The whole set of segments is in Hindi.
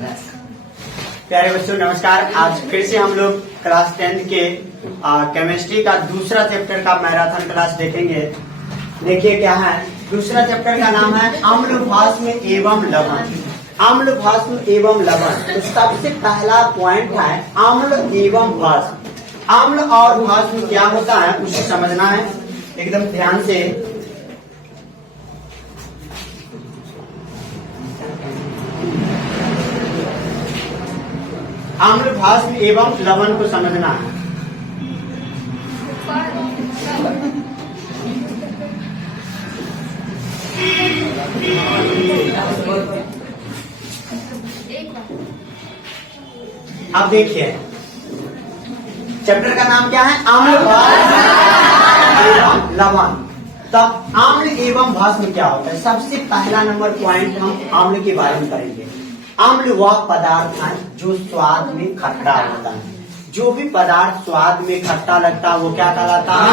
प्यारे बच्चों नमस्कार। आज फिर से हम लोग क्लास 10 के केमिस्ट्री का दूसरा चैप्टर का मैराथन क्लास देखेंगे। देखिए क्या है, दूसरा चैप्टर का नाम है अम्ल भस्म एवं लवण। अम्ल भस्म एवं लवण। तो सबसे पहला पॉइंट है अम्ल एवं भस्म। अम्ल और भस्म क्या होता है उसे समझना है एकदम ध्यान से। अम्ल भस्म एवं लवण को समझना है। अब देखिए चैप्टर का नाम क्या है, अम्ल भस्म एवं लवण। तब अम्ल एवं भस्म क्या होता है, सबसे पहला नंबर पॉइंट हम अम्ल के बारे में करेंगे। अम्ल वह पदार्थ है जो स्वाद में खट्टा होता है। जो भी पदार्थ स्वाद में खट्टा लगता है वो क्या कहलाता है,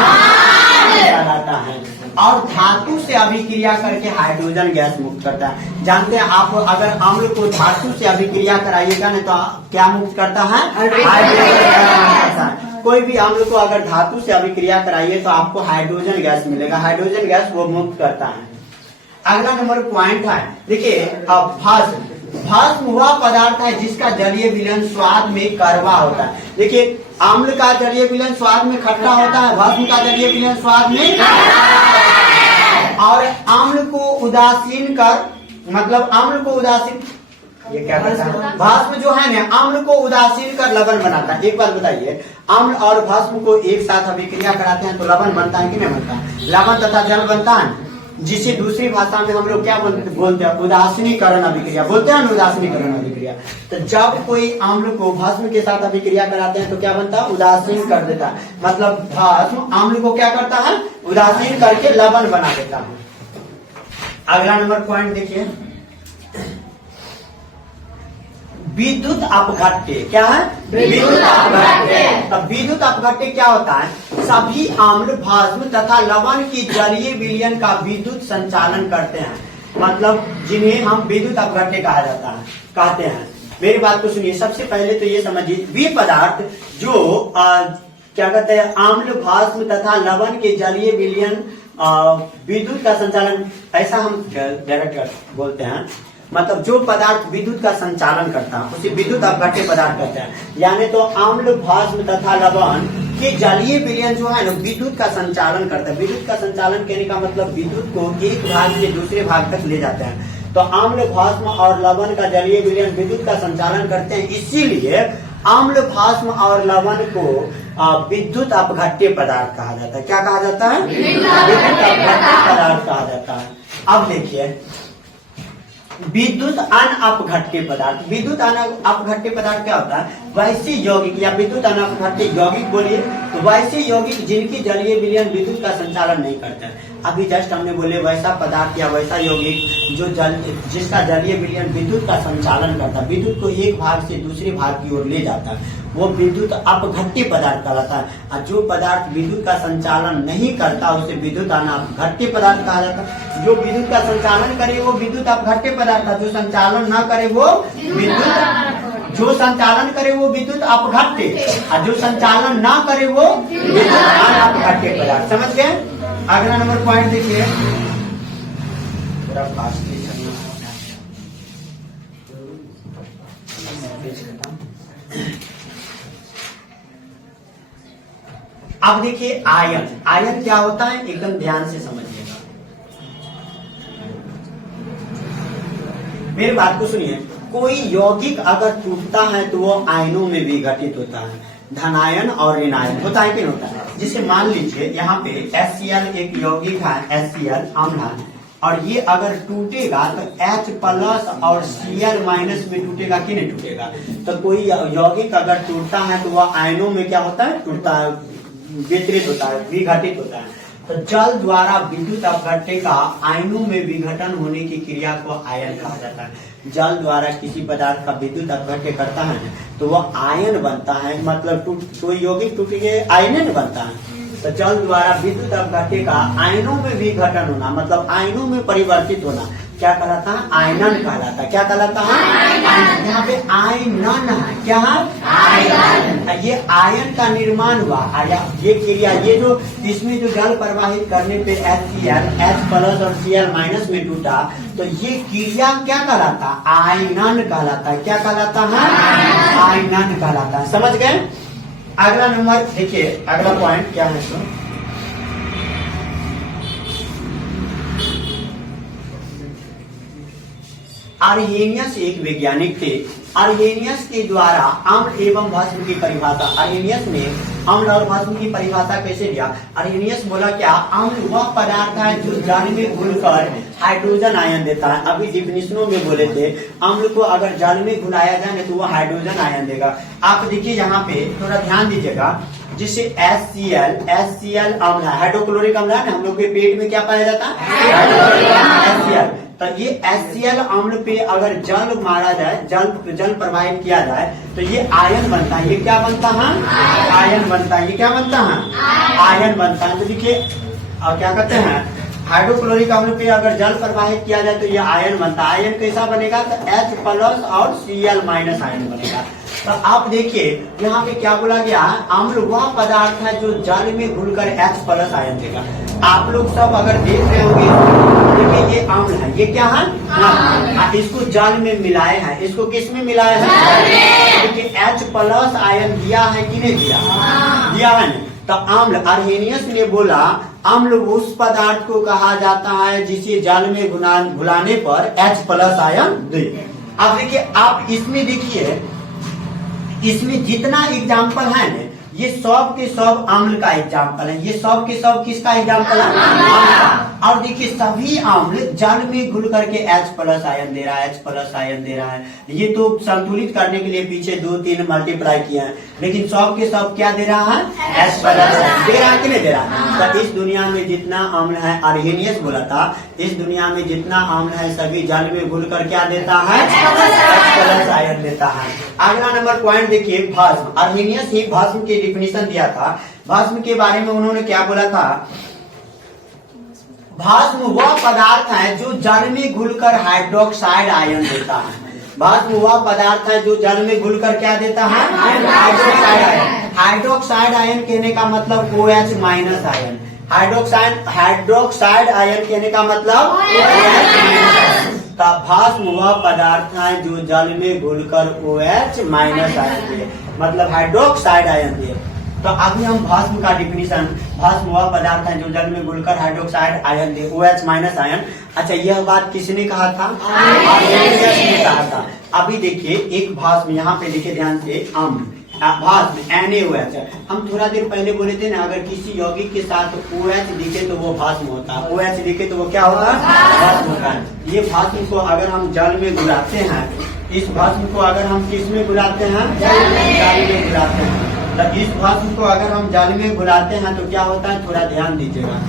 कहलाता है। और धातु से अभिक्रिया करके हाइड्रोजन गैस मुक्त करता है। जानते हैं आप, अगर अम्ल को धातु से अभिक्रिया कराइएगा ना तो क्या मुक्त करता है, हाइड्रोजन गैस। कोई भी अम्ल को अगर धातु से अभिक्रिया कराइए तो आपको हाइड्रोजन गैस मिलेगा। हाइड्रोजन गैस वो मुक्त करता है। अगला नंबर पॉइंट है, देखिए भस्म। भस्म वह पदार्थ है जिसका जलीय विलयन स्वाद में कड़वा होता है। देखिए अम्ल का जलीय विलयन स्वाद में खट्टा होता है, भस्म का जलीय विलयन स्वाद में। और अम्ल को उदासीन कर, मतलब अम्ल को उदासीन, ये क्या करता है, भस्म जो है ना अम्ल को उदासीन कर लवण बनाता है। एक बात बताइए, अम्ल और भस्म को एक साथ अभिक्रिया कराते हैं तो लवण बनता है कि नहीं बनता है, लवण तथा जल बनता है, जिसे दूसरी भाषा में हम लोग क्या बोलते हैं, उदासीनीकरण अभिक्रिया बोलते हैं ना, उदासीनीकरण अभिक्रिया। तो जब कोई अम्ल को भस्म के साथ अभिक्रिया कराते हैं तो क्या बनता है, उदासीन कर देता है। मतलब भस्म अम्ल को क्या करता है, उदासीन करके लवण बना देता है। अगला नंबर पॉइंट देखिए, विद्युत अपघट्य। क्या है, विद्युत अपघट्य। अब विद्युत अपघट्य क्या होता है, सभी अम्ल भस्म तथा लवण की जलीय विलयन का विद्युत संचालन करते हैं। मतलब जिन्हें हम विद्युत अपघट्य कहा जाता है, कहते हैं। मेरी बात को सुनिए, सबसे पहले तो ये समझिए, वे पदार्थ जो क्या कहते हैं, अम्ल भस्म तथा लवण के जलीय विलयन विद्युत का संचालन, ऐसा हम डायरेक्ट बोलते हैं। मतलब जो पदार्थ विद्युत का संचालन करता है उसे विद्युत अपघट्य पदार्थ कहते हैं। यानी तो अम्ल भस्म तथा लवण के जलीय विलयन जो है ना विद्युत का संचालन करता है। विद्युत का संचालन करने का मतलब विद्युत को एक भाग से दूसरे भाग तक ले जाते हैं। तो अम्ल भस्म और लवण का जलीय विलयन विद्युत का संचालन करते हैं, इसीलिए अम्ल भस्म और लवण को विद्युत अपघट्य पदार्थ कहा जाता है। क्या कहा जाता है, विद्युत अपघट्य पदार्थ कहा जाता है। अब देखिए विद्युत अनअपघट्य पदार्थ। विद्युत अनअपघट्य पदार्थ क्या होता है, वैसे यौगिक या विद्युत अनअपघट्य यौगिक बोलिए तो वैसे यौगिक जिनकी जलीय विलयन विद्युत का संचालन नहीं करते हैं। अभी जस्ट हमने बोले वैसा पदार्थ या वैसा यौगिक जो जिसका जलीय विलयन विद्युत का संचालन करता है, विद्युत को एक भाग से दूसरे भाग की ओर ले जाता है, वो विद्युत अपघट्य पदार्थ कहलाता है। और जो पदार्थ विद्युत का संचालन नहीं करता उसे विद्युत अनअपघट्य पदार्थ कहा जाता है। जो विद्युत का संचालन करे वो विद्युत अपघट्य पदार्थ है, जो संचालन न करे वो विद्युत, जो संचालन करे वो विद्युत अपघट्य, और जो संचालन न करे वो विद्युत अनअपघट्य पदार्थ। समझ गए। अगला नंबर पॉइंट देखिए, अब देखिए आयन। आयन क्या होता है एकदम ध्यान से समझिएगा, मेरी बात को सुनिए। कोई यौगिक अगर टूटता है तो वो आयनों में विघटित होता है, धनायन और ऋणायन होता है कि नहीं होता है। जिसे मान लीजिए यहाँ पे HCl एक यौगिक है, HCl अम्ल है, और ये अगर टूटेगा तो H प्लस और Cl माइनस में टूटेगा कि नहीं टूटेगा। तो कोई यौगिक अगर टूटता है तो वह आयनों में क्या होता है, टूटता है, वितरित होता है, विघटित होता है। तो जल द्वारा विद्युत अपघट्य का आयनों में विघटन होने की क्रिया को आयन कहा जाता है। जल द्वारा किसी पदार्थ का विद्युत अपघट्य करता है तो वह आयन बनता है। मतलब कोई यौगिक टूट के आयन बनता है। तो जल द्वारा विद्युत अपघट्य का आयनों में विघटन होना, मतलब आयनों में परिवर्तित होना क्या कहलाता है? आयनन कहलाता है। क्या कहलाता है? यहाँ पे आयनन है। क्या है? आयनन। ये आयन का निर्माण हुआ, ये क्रिया, ये जो इसमें जो जल प्रवाहित करने पे HCl H प्लस और Cl माइनस में टूटा, तो ये क्रिया क्या कहलाता है? आयनन कहलाता है। क्या कहलाता है? आयनन कहलाता है। समझ गए? अगला नंबर देखिए, अगला पॉइंट क्या है इसमें? अर्हेनियस एक वैज्ञानिक थे। अर्हेनियस के द्वारा अम्ल एवं भस्म की परिभाषा, अर्हेनियस ने अम्ल और भस्म की परिभाषा कैसे दिया? अर्हेनियस बोला क्या? अम्ल वह पदार्थ है जो जल में घुलकर हाइड्रोजन आयन देता है। अभी डिफिनेशनों में बोले थे अम्ल को अगर जल में घुलाया जाए तो वह हाइड्रोजन आयन देगा। आप देखिए यहाँ पे थोड़ा ध्यान दीजिएगा, जिससे HCl अम्ल है, हाइड्रोक्लोरिक अम्ल है ना, हम लोग के पेट में क्या पाया जाता है? HCl। तो ये HCl अम्ल पे अगर जल मारा जाए, जल प्रवाहित किया जाए तो ये आयन बनता है। ये क्या बनता है? आयन बनता है। ये क्या बनता है? आयन बनता है। तो देखिए क्या कहते हैं, हाइड्रोक्लोरिक अम्ल पे अगर जल प्रवाहित किया जाए तो ये आयन बनता है। आयन कैसा बनेगा? तो H प्लस और Cl माइनस आयन बनेगा। तो आप देखिए यहाँ पे क्या बोला गया? अम्ल वह पदार्थ है जो जल में घुलकर H प्लस आयन देगा। आप लोग सब अगर देख रहे होंगे, देखिए ये अम्ल है, ये क्या है? हाँ। इसको जल में मिलाए हैं, इसको किस में मिलाए हैं? देखिए H प्लस आयन दिया है कि नहीं दिया? दिया है नहीं। तो अम्ल, अर्हेनियस ने बोला अम्ल उस पदार्थ को कहा जाता है जिसे जल में घुलाने पर H प्लस आयन दे। अब देखिए, आप इसमें देखिए, इसमें जितना एग्जाम्पल है ना, ये सब के सब अम्ल का एग्जाम्पल है। ये सब के सब किसका एग्जाम्पल है? अम्ल का। और देखिए सभी अम्ल जल में घुल करके H प्लस आयन दे रहा है, H प्लस आयन दे रहा है। ये तो संतुलित करने के लिए पीछे 2-3 मल्टीप्लाई किया है, लेकिन सब के सब क्या दे रहा है? H प्लस दे रहा है कि नहीं दे रहा है? तो इस दुनिया में जितना अम्ल है, अर्हेनियस बोला था, इस दुनिया में जितना अम्ल है सभी जल में घुल कर क्या देता है? H प्लस आयन देता है। अगला नंबर पॉइंट देखिए, भस्म। अर्हेनियस ही भस्म की डिफिनेशन दिया था। भस्म के बारे में उन्होंने क्या बोला था? भस्म वह पदार्थ है जो जल में घुलकर हाइड्रोक्साइड आयन देता है। भस्म वह पदार्थ है जो जल में घुलकर क्या देता है? Hydroxide ion. हाइड्रोक्साइड आयन कहने का मतलब OH minus ion. Hydroxide ion कहने का मतलब भस्म वह पदार्थ है जो जल में घुलकर OH माइनस आयन दे, मतलब हाइड्रोक्साइड आयन दे। तो अभी हम भस्म का डिफिनीशन, भस्म वह पदार्थ है जो जल में घुलकर हाइड्रोक्साइड आयन दे, OH माइनस आयन। अच्छा, यह बात किसने कहा था? ने कहा था। अभी देखिए एक भस्म, यहाँ पे देखिए ध्यान से, अम्ल भस्म NaOH। हम थोड़ा देर पहले बोले थे ना, अगर किसी यौगिक के साथ OH दिखे तो वो भस्म होता है, OH दिखे तो वो क्या होता है? भस्म होता है। ये भस्म को अगर हम जल में घुलाते हैं, इस भस्म को अगर हम किस में घुलाते हैं? जल में घुलाते हैं। तो इस भस्म को अगर हम जल में घुलाते हैं तो क्या होता है? थोड़ा ध्यान दीजिएगा।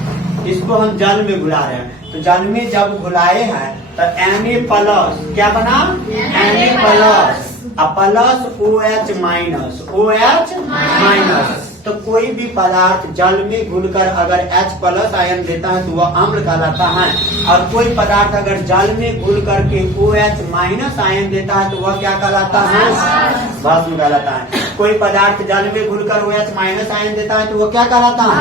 इसको हम जल में घुला रहे हैं, तो जल में जब घुलाए हैं तो Na प्लस क्या बना? Na plus plus OH minus, OH minus. तो कोई भी पदार्थ जल में घुलकर अगर H प्लस आयन देता है तो वह अम्ल कहलाता है, और कोई पदार्थ अगर जल में घुल करके OH माइनस आयन देता है तो वह क्या कहलाता है? भस्म कहलाता है। कोई पदार्थ जल में घुलकर OH माइनस आयन देता है तो वह क्या कहलाता है?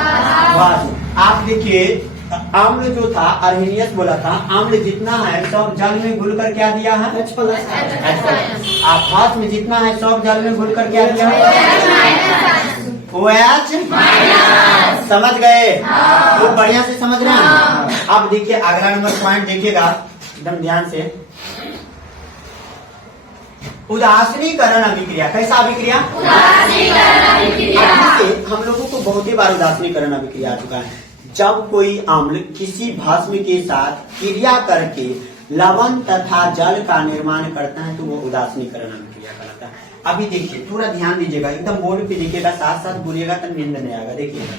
भस्म। आप देखिए अम्ल जो था, अर्हेनियस बोला था अम्ल जितना है सब जल में घुलकर क्या दिया है? H plus. आप भस्म जितना है सब जल में घुलकर क्या दिया है? OH minus. समझ गए? तो बढ़िया से समझ रहे हैं। अब देखिए अगला नंबर पॉइंट देखिएगा एकदम ध्यान से, उदासीनीकरण अभिक्रिया। कैसा अभिक्रिया? उदासीनीकरण अभिक्रिया। हम लोगों को बहुत ही बार उदासीनीकरण अभिक्रिया आ चुका है। जब कोई अम्ल किसी भस्म के साथ क्रिया करके लवण तथा जल का निर्माण करता है तो वो उदासीनीकरण अभिक्रिया कहलाता है। अभी देखिए थोड़ा ध्यान दीजिएगा, एकदम बोर्ड पे देखिएगा, साथ साथ बोलिएगा तो नींद नहीं आएगा। देखिएगा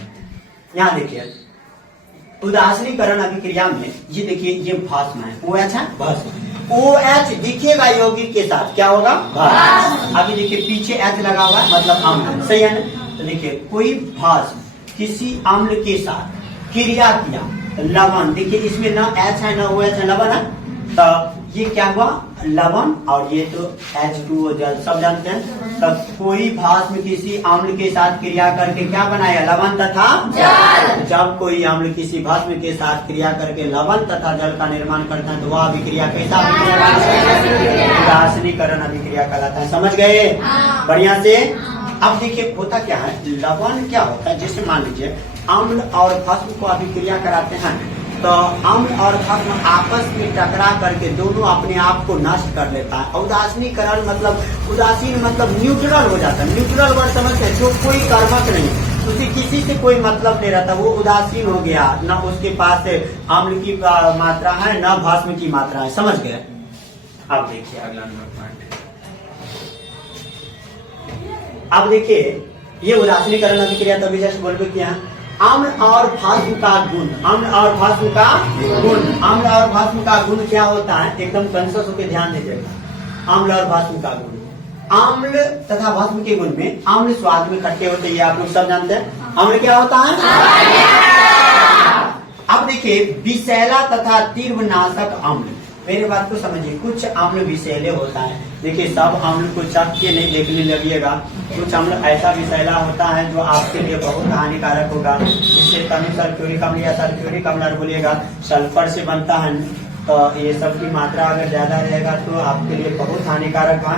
यहाँ देखिए, उदासीनीकरण अभिक्रिया में ये देखिए ये भस्म है, OH है, भस्म। OH दिखेगा यौगिक के साथ, क्या होगा? भस्म। अभी देखिए पीछे H लगा हुआ है, मतलब अम्ल, सही है ना? तो देखिए कोई भस्म किसी अम्ल के साथ क्रिया किया, लवण, देखिए इसमें ना H है ना OH है, लवण है, तो ये क्या हुआ लवण, और ये तो H2O जल, सब जानते हैं। तब कोई भस्म किसी अम्ल के साथ क्रिया करके क्या बनाया, लवण तथा जल। जब कोई अम्ल किसी भस्म के साथ क्रिया करके लवण तथा जल का निर्माण करता है तो वह अभिक्रिया कैसा, उदासीनीकरण अभिक्रिया कहलाता है। समझ गए बढ़िया से। अब देखिए होता क्या है, लवण क्या होता है, जैसे मान लीजिए अम्ल और भस्म को अभिक्रिया कराते हैं तो अम्ल और भस्म आपस में टकरा करके दोनों अपने आप को नष्ट कर लेता है। उदासीनीकरण मतलब, उदासीन मतलब न्यूट्रल हो जाता है। न्यूट्रल वर्ड समझते हैं, जो कोई कर्मक नहीं, उसे किसी से कोई मतलब नहीं रहता, वो उदासीन हो गया, न उसके पास अम्ल की मात्रा है न भस्म की मात्रा है। समझ गए। अब देखिए अगला नंबर पॉइंट, अब देखिए ये उदासीनीकरण अभिक्रिया तभी जस्ट बोल के क्या, अम्ल और भस्म का गुण, अम्ल और भस्म का गुण, अम्ल और भस्म का गुण क्या होता है, एकदम कॉन्शियस होकर ध्यान दीजिएगा। अम्ल और भस्म का गुण, अम्ल तथा भस्म के गुण में अम्ल स्वाद में खट्टे होते हैं, ये आप लोग सब जानते हैं। अम्ल क्या होता है, अब देखिए विषैला तथा तीव्रनाशक अम्ल, मेरे बात को समझिए, कुछ अम्ल विषैले होता है। देखिए सब अम्ल को चख के नहीं देखने लगिएगा, कुछ अम्ल ऐसा विषैला होता है जो आपके लिए बहुत हानिकारक होगा, जिससे तभी सल्फ्यूरिक अम्ल या सल्फ्यूरिक अम्ल बोलिएगा, सल्फर से बनता है, तो ये सब की मात्रा अगर ज्यादा रहेगा तो आपके लिए बहुत हानिकारक है,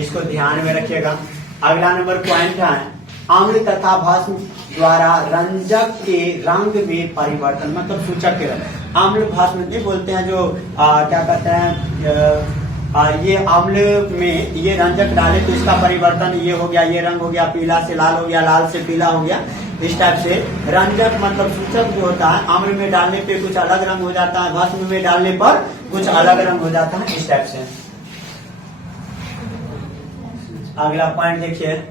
इसको ध्यान में रखिएगा। अगला नंबर पॉइंट है, अम्ल तथा भस्म द्वारा रंजक के रंग में परिवर्तन, मतलब सूचक के रंग। अम्ल भस्म नहीं बोलते हैं, जो क्या कहते हैं, ये अम्ल में ये रंजक डाले तो इसका परिवर्तन ये हो गया, ये रंग हो गया, पीला से लाल हो गया, लाल से पीला हो गया, इस टाइप से। रंजक मतलब सूचक जो होता है, अम्ल में डालने पे कुछ अलग रंग हो जाता है, भस्म में डालने पर कुछ अलग रंग हो जाता है, इस टाइप से। अगला पॉइंट देखिए,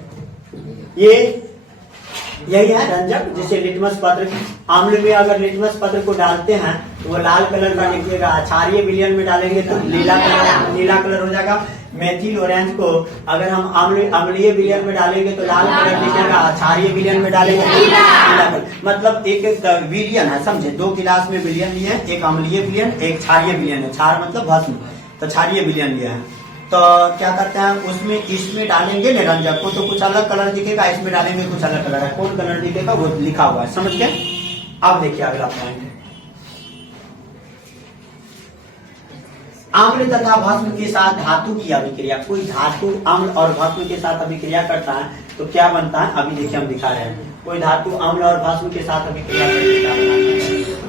ये यही है रंजक, जैसे लिटमस पत्र, अम्ल में अगर लिटमस पत्र को डालते हैं तो वो लाल कलर का निकलेगा, क्षारीय विलयन में डालेंगे तो नीला कलर हो जाएगा। मेथिल ऑरेंज को अगर हम अम्लीय विलयन में डालेंगे तो लाल कलर दिखेगा, क्षारीय विलयन में डालेंगे तो नीला कलर। मतलब एक विलयन है, समझे, दो गिलास में विलयन लिया है, एक अम्लीय विलयन एक क्षारीय विलयन है, क्षार मतलब भस्म, तो क्षारीय विलयन लिया है, तो क्या करते हैं उसमें, इसमें डालेंगे ना रंजक को तो कुछ अलग कलर दिखेगा, इसमें डालेंगे कुछ अलग कलर है, कौन कलर दिखेगा वो लिखा हुआ है, समझ गए। अब देखिए अगला पॉइंट, अम्ल तथा भस्म के साथ धातु की अभिक्रिया। कोई धातु अम्ल और भस्म के साथ अभिक्रिया करता है तो क्या बनता है, अभी देखिए हम दिखा रहे हैं। कोई धातु अम्ल और भस्म के साथ अभिक्रिया करके क्या बनाता है,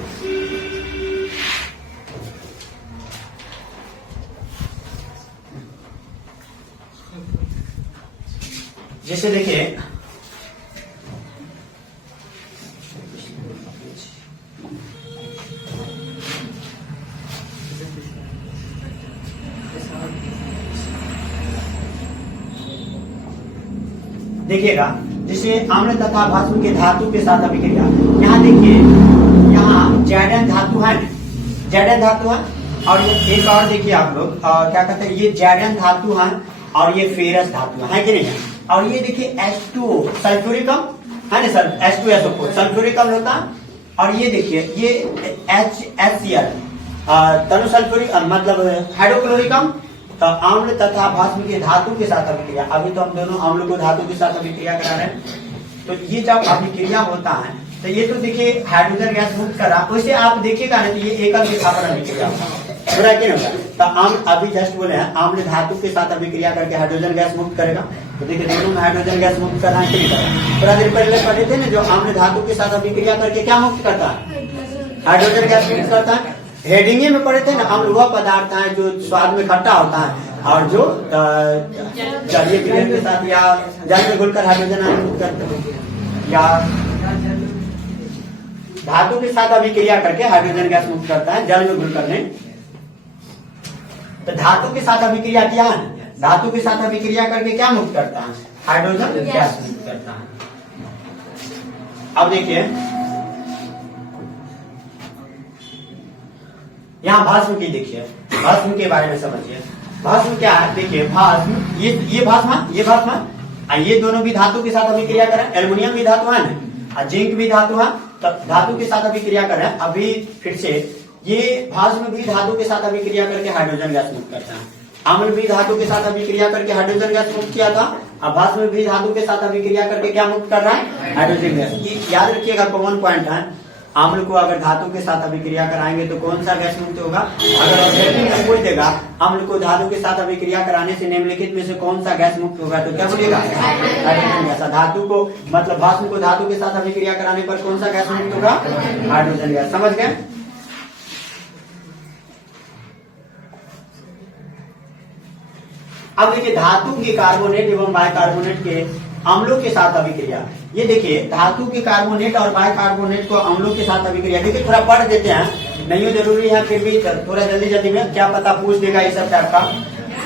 जैसे देखिए देखिएगा, जैसे अम्ल तथा भस्म के धातु के साथ अभिक्रिया, यहाँ देखिए, यहाँ जैडन धातु है, जैडन धातु है, और ये एक और देखिए आप लोग क्या कहते हैं, ये जैडन धातु है और ये फेरस धातु है कि नहीं। और ये देखिए H2O सल्फ्यूरिक अम्ल है ना सर, H2SO4 सल्फ्यूरिक अम्ल होता है, और ये देखिए ये HCl तनु सल्फ्यूरिक मतलब हाइड्रोक्लोरिक अम्ल। तो अम्ल तथा भस्म के धातु के साथ अभिक्रिया, अभी तो हम दोनों अम्ल को धातु के साथ अभिक्रिया करा रहे हैं, तो ये जब अभिक्रिया होता है तो ये तो देखिए हाइड्रोजन गैस मुक्त कर रहा, वैसे आप देखिएगा ना तो ये एकल विस्थापन अभिक्रिया होगा, क्या होगा। तो अम्ल अभी जस्ट बोले हैं, अम्ल धातु के साथ अभिक्रिया करके हाइड्रोजन गैस मुक्त करेगा, तो देखिए दोनों में हाइड्रोजन गैस मुक्त करना है कि नहीं करना। थोड़ा देर पहले पढ़े थे ना, जो अम्ल धातु के साथ अभिक्रिया करके क्या मुक्त करता है, हाइड्रोजन गैस मुक्त करता है। हेडिंग में पढ़े थे ना, अम्ल वह पदार्थ है जो स्वाद में खट्टा होता है और जो जलीय विलयन के साथ या जल में घुलकर हाइड्रोजन मुक्त करते हैं, या धातु के साथ अभिक्रिया करके हाइड्रोजन गैस मुक्त करता है, जल में घुलकर नहीं। तो धातु के साथ अभिक्रिया किया है, धातु के साथ अभिक्रिया करके क्या मुक्त करता है, हाइड्रोजन गैस मुक्त करता है। अब देखिए यहाँ भस्म की, देखिए भस्म के बारे में समझिए। भस्म क्या है, देखिए भस्म, ये भस्म, ये भस्म, ये दोनों भी धातु के साथ अभिक्रिया करें, एल्युमिनियम भी धातु है ना, जिंक भी धातु है, तब धातु के साथ अभिक्रिया कर रहे हैं। अभी फिर से ये भस्म भी धातु के साथ अभिक्रिया करके हाइड्रोजन गैस मुक्त करता है। अम्ल भी धातु के साथ अभिक्रिया करके हाइड्रोजन गैस मुक्त किया था। अब भस्म भी धातु के साथ अभिक्रिया करके क्या मुक्त कर रहा है? Hydrogen gas. ये याद रखिएगा कॉमन पॉइंट है। अम्ल को अगर धातु के साथ अभिक्रिया कराएंगे तो कौन सा गैस मुक्त होगा? अगर ऑब्जेक्टिव पूछ देगा अम्ल को धातु के साथ अभिक्रिया कराने से निम्नलिखित में से कौन सा गैस मुक्त होगा, तो क्या बोलेगा? Hydrogen gas. धातु को मतलब भस्म को धातु के साथ अभिक्रिया कराने पर कौन सा गैस मुक्त होगा? Hydrogen gas. समझ गए? अब देखिए धातु के कार्बोनेट एवं बाइकार्बोनेट के अम्लों के साथ अभिक्रिया। ये देखिए धातु के कार्बोनेट और बाइकार्बोनेट को अम्लों के साथ अभिक्रिया। देखिए थोड़ा पढ़ देते हैं, नहीं जरूरी है फिर भी थोड़ा जल्दी जल्दी में, क्या पता पूछ देगा ये सब टाइप का।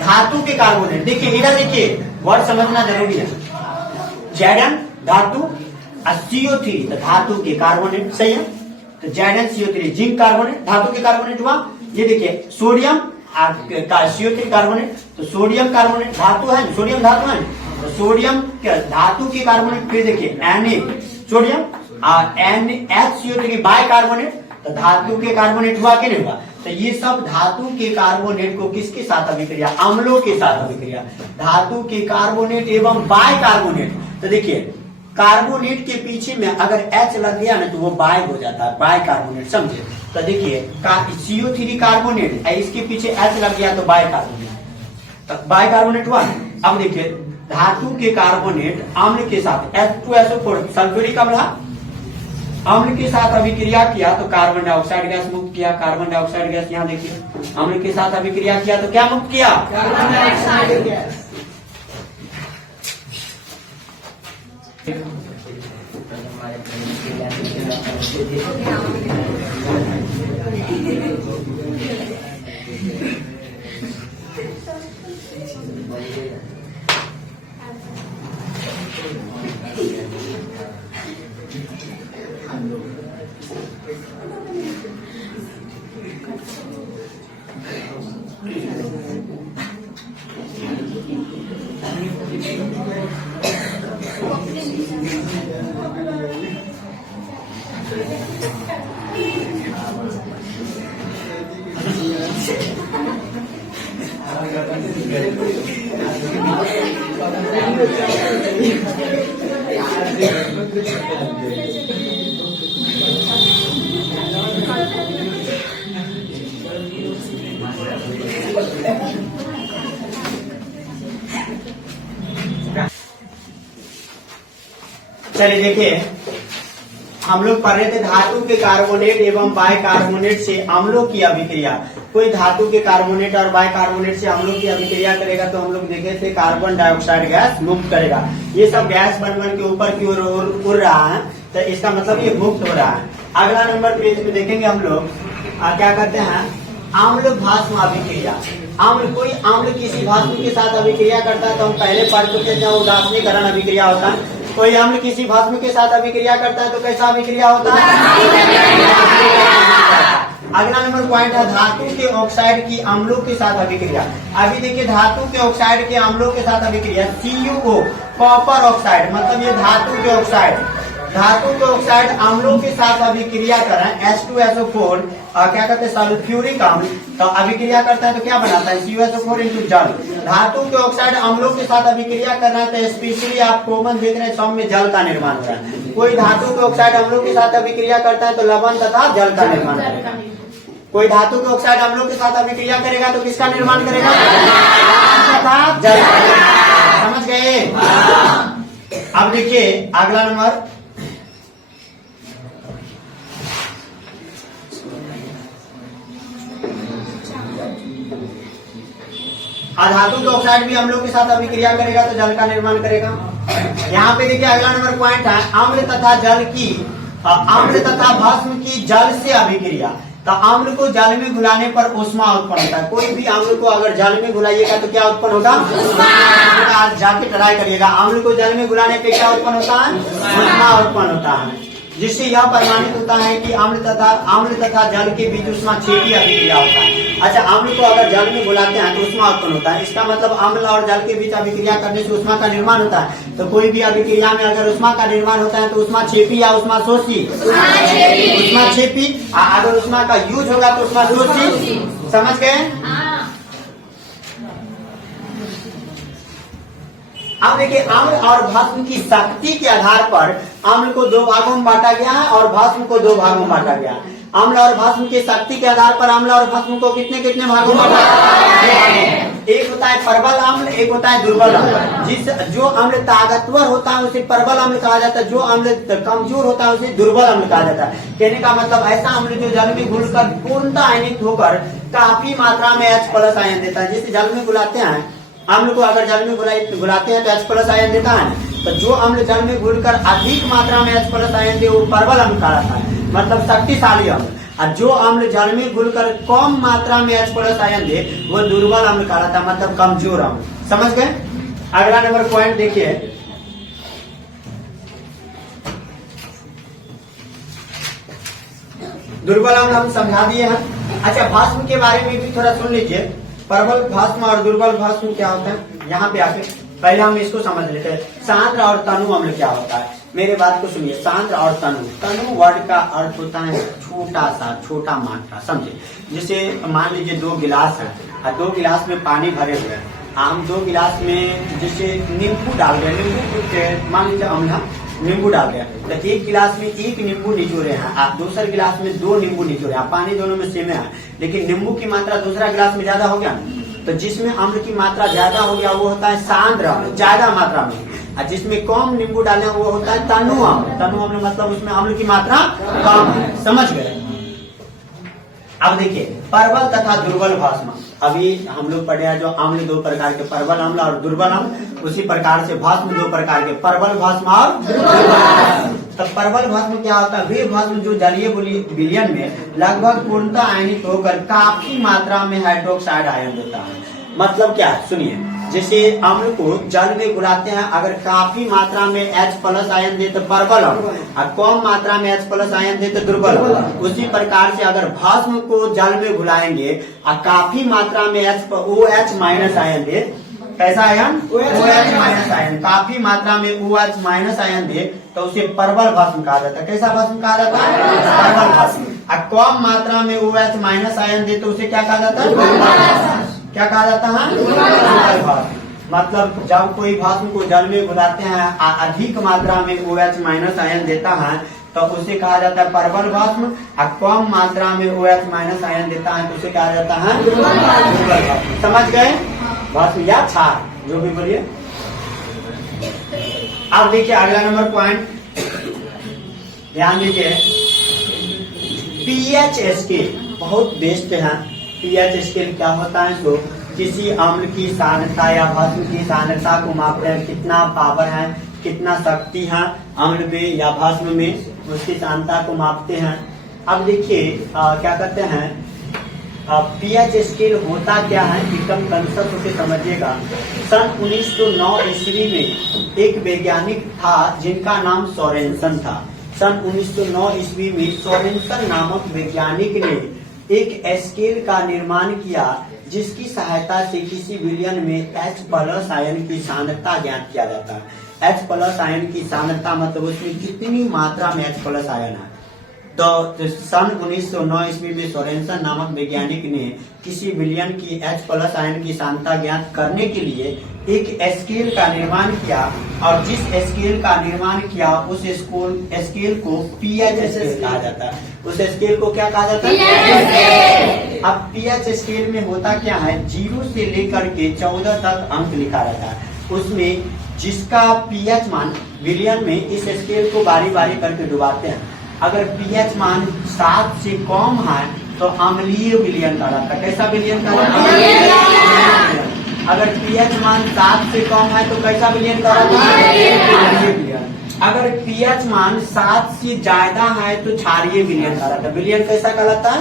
धातु के कार्बोनेट देखिए, इधर देखिए वर्ड समझना जरूरी है। Zn धातु CO3 तो धातु के कार्बोनेट, सही है। तो ZnCO3 जिंक कार्बोनेट धातु के कार्बोनेट हुआ। ये देखिए सोडियम CO3 कार्बोनेट, तो सोडियम कार्बोनेट धातु है, सोडियम धातु है, तो सोडियम धातु के कार्बोनेट। फिर देखिए Na sodium NHCO3 bye carbonate, तो धातु के कार्बोनेट हुआ कि नहीं हुआ? तो ये सब धातु के कार्बोनेट को किसके साथ अभिक्रिया? अम्लों के साथ अभिक्रिया। धातु के कार्बोनेट एवं बाय कार्बोनेट। तो देखिए कार्बोनेट के पीछे में अगर H लग गया ना तो वो बाय हो जाता है, बाय कार्बोनेट, समझे? तो देखिए CO3 कार्बोनेट, इसके पीछे H लग गया तो बाय कार्बोनेट, तो बाय कार्बोनेट हुआ। अब देखिए धातु के कार्बोनेट अम्ल के साथ H2SO4 सल्फ्यूरिक अम्ल अम्ल के साथ अभिक्रिया किया तो कार्बन डाइऑक्साइड गैस मुक्त किया। कार्बन डाइऑक्साइड गैस यहाँ देखिए अम्ल के साथ अभिक्रिया किया तो क्या मुक्त किया? Carbon dioxide gas. चलिए देखिए हम लोग पढ़ रहे थे धातु के कार्बोनेट एवं बाइकार्बोनेट से अम्लों की अभिक्रिया। कोई धातु के कार्बोनेट और बाइकार्बोनेट से अम्लों की अभिक्रिया करेगा तो हम लोग देखे थे कार्बन डाइऑक्साइड गैस मुक्त करेगा। ये सब गैस बन बन के ऊपर की ओर उड़ रहा है, तो इसका मतलब ये मुक्त हो रहा है। अगला नंबर पेज में देखेंगे हम लोग क्या कहते हैं, अम्ल भस्म अभिक्रिया। अम्ल कोई अम्ल किसी भस्म के साथ अभिक्रिया करता है तो हम पहले पढ़ चुके थे उदासीनीकरण अभिक्रिया होता है। कोई अम्ल किसी भस्म के साथ अभिक्रिया करता है तो कैसा अभिक्रिया होता है? अगला नंबर पॉइंट है धातु के ऑक्साइड की अम्लों के साथ अभिक्रिया। अभी देखिए धातु के ऑक्साइड के अम्लों के साथ अभिक्रिया CuO कॉपर ऑक्साइड, मतलब ये धातु के ऑक्साइड, धातु के ऑक्साइड अम्लों के साथ अभिक्रिया करें H2SO4 क्या कहते हैं सल्फ्यूरिक अम्ल, तो अभिक्रिया करता है तो क्या बनाता है CuSO4 इंटू जल। धातु के ऑक्साइड अम्लों के साथ अभिक्रिया करना है तो स्पेशली आप कॉमन देख रहे हैं सब में जल का निर्माण हो रहा है। कोई धातु के ऑक्साइड अम्लों के साथ अभिक्रिया करता है तो लवण तथा जल का निर्माण करेगा। कोई धातु के ऑक्साइड अम्लों के साथ अभिक्रिया करेगा तो किसका निर्माण करेगा? तथा जल। समझ गए? अब देखिए अगला नंबर, धातु के ऑक्साइड भी अम्लों के साथ अभिक्रिया करेगा तो जल का निर्माण करेगा। यहाँ पे देखिए अगला नंबर पॉइंट है अम्ल तथा जल की अम्ल तथा भस्म की जल से अभिक्रिया। तो अम्ल को जल में घुलाने पर ऊष्मा उत्पन्न होता है। कोई भी अम्ल को अगर जल में घुलाइएगा तो क्या उत्पन्न होगा? आज जाके ट्राई करिएगा, अम्ल को जल में घुलाने पे क्या उत्पन्न होता है? ऊष्मा उत्पन्न होता है। जिससे यह प्रमाणित होता है कि अम्ल तथा जल के बीच ऊष्माक्षेपी अभिक्रिया होता है। अच्छा, अम्ल को अगर जल में घुलाते हैं तो ऊष्मा उत्पन्न होता है, इसका मतलब अम्ल और जल के बीच अभिक्रिया करने से ऊष्मा का निर्माण होता है। तो कोई भी अभिक्रिया में अगर ऊष्मा का निर्माण होता है तो ऊष्माक्षेपी या ऊष्माशोषी, ऊष्माक्षेपी। अगर ऊष्मा का यूज होगा तो ऊष्माशोषी। समझ गए? अब देखिए, अम्ल और भस्म की शक्ति के आधार पर अम्ल को दो भागों में बांटा गया है और भस्म को दो भागों में बांटा गया है। अम्ल और भस्म की शक्ति के आधार पर अम्ल और भस्म को कितने कितने भागों में बांटा गया है? एक होता है प्रबल अम्ल, एक होता है दुर्बल अम्ल। जो अम्ल ताकतवर होता है उसे प्रबल अम्ल कहा जाता है, जो अम्ल कमजोर होता है उसे दुर्बल अम्ल कहा जाता है। कहने का मतलब ऐसा अम्ल जो जल में घुलकर पूर्णतः आयनित होकर काफी मात्रा में H+ आयन देता है। जैसे जल में घुलाते हैं अम्ल को, अगर जल में घुलाते हैं तो H+ आयन देता है। तो जो अम्ल जल में घुलकर अधिक मात्रा में H+ आयन दे वो प्रबल अम्ल कहलाता है, मतलब शक्तिशाली अम्ल। और जो अम्ल जल में घुलकर कम मात्रा में H+ आयन दे वो दुर्बल अम्ल कहलाता है, मतलब कमजोर अम्ल। समझ गए? अगला नंबर पॉइंट देखिए, दुर्बल अम्ल हम समझा दिए हैं। अच्छा, भस्म के बारे में भी थोड़ा सुन लीजिए। प्रबल भस्म और दुर्बल भस्म क्या होता है, यहाँ पे आके पहले हम इसको समझ लेते हैं। सांद्र और तनु अम्ल क्या होता है? मेरे बात को सुनिए। सांद्र और तनु, तनु वर्ड का अर्थ होता है छोटा सा, छोटा मात्रा। समझे? जैसे मान लीजिए 2 गिलास है और 2 गिलास में पानी भरे हुए हैं। हम 2 गिलास में जैसे नींबू डाल रहे हैं, नींबू मान लीजिए अम्ल, नींबू डाल रहे हैं तो 1 गिलास में 1 नींबू निचोड़े हैं, आप दूसरे गिलास में 2 नींबू निचोड़े हैं। पानी दोनों में सेम है, लेकिन नींबू की मात्रा दूसरा गिलास में ज्यादा हो गया। तो जिसमें अम्ल की मात्रा ज्यादा हो गया वो होता है सांद्र अम्ल, ज्यादा मात्रा में। और जिसमें कम नींबू डाले वो होता है तनु अम्ल। तनु अम्ल मतलब उसमें अम्ल की मात्रा कम है। समझ गए? अब देखिए, प्रबल तथा दुर्बल भस्म। अभी हम लोग पढ़े हैं जो अम्ल 2 प्रकार के, प्रबल अम्ल और दुर्बल अम्ल। उसी प्रकार से भस्म 2 प्रकार के, प्रबल भस्म और दुर्बल भस्म। तो प्रबल भस्म क्या होता है? वे भस्म जो जलीय विलयन में लगभग पूर्णतः आयनित होकर काफी मात्रा में हाइड्रोक्साइड आयन देता है। मतलब क्या? सुनिए, जैसे अम्ल को जल में घुलाते हैं, अगर काफी मात्रा में H+ आयन दे तो प्रबल अम्ल, और कम मात्रा में H+ आयन दे तो दुर्बल अम्ल। उसी प्रकार से अगर भस्म को जल में घुलाएंगे और काफी मात्रा में OH- आयन दे, कैसा आयन? OH- आयन, काफी मात्रा में OH- आयन दे तो उसे प्रबल भस्म कहा जाता है। कैसा भस्म कहा जाता है? प्रबल भस्म। और कम मात्रा में OH- आयन दे तो उसे क्या कहा जाता है? क्या कहा जाता है? दुर्बल भस्म। मतलब जब कोई भस्म को जल में घुलाते हैं अधिक मात्रा में OH- आयन देता है तो उसे कहा जाता है प्रबल भस्म, और कम मात्रा में OH- आयन देता है तो उसे कहा जाता है दुर्बल भस्म। समझ गए? भस्म या क्षार, जो भी बोलिए। अब देखिए अगला नंबर पॉइंट, ध्यान दीजिए। पीएच स्केल बहुत बेस्ट है। पीएच स्केल क्या होता है? तो किसी अम्ल की सांद्रता या भस्म की सांद्रता को मापते हैं, कितना पावर है, कितना शक्ति है अम्ल में या भस्म में, उसकी सांद्रता को मापते हैं। अब देखिए क्या कहते हैं, पीएच स्केल होता क्या है, एकदम कंसेप्ट होके समझिएगा। सन 1909 ईस्वी में एक वैज्ञानिक था जिनका नाम सोरेनसन था। सन 1909 ईस्वी में सोरेनसन नामक वैज्ञानिक ने एक स्केल का निर्माण किया जिसकी सहायता से किसी विलयन में H+ आयन की सांद्रता ज्ञात किया जाता है। H+ आयन की सांद्रता मतलब उसमें कितनी मात्रा में H+ आयन है। तो सन 1909 ईस्वी में सोरेनसन नामक वैज्ञानिक ने किसी विलयन की H+ आयन की सांद्रता ज्ञात करने के लिए एक स्केल का निर्माण किया, और जिस स्केल का निर्माण किया उस स्केल को पीएच स्केल कहा जाता है। उस स्केल को क्या कहा जाता है? अब पीएच स्केल में होता क्या है, 0 से लेकर के 14 तक अंक लिखा रहता है। उसमें जिसका पीएच मान विलयन में इस स्केल को बारी बारी करके डुबाते हैं। अगर पीएच मान 7 से कम है तो अम्लीय विलयन कहलाता है। कैसा विलयन कहलाता है? अगर पीएच मान 7 से कम है तो कैसा विलयन कहलाता है? अम्लीय विलयन। अगर पीएच मान 7 से ज्यादा है तो क्षारीय विलयन कहलाता है। विलयन कैसा कहलाता है?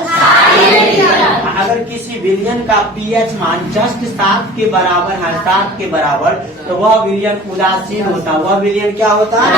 अगर किसी विलयन का पीएच मान जस्ट 7 के बराबर है, 7 के बराबर, तो वह विलयन उदासीन होता है। वह विलयन क्या होता है?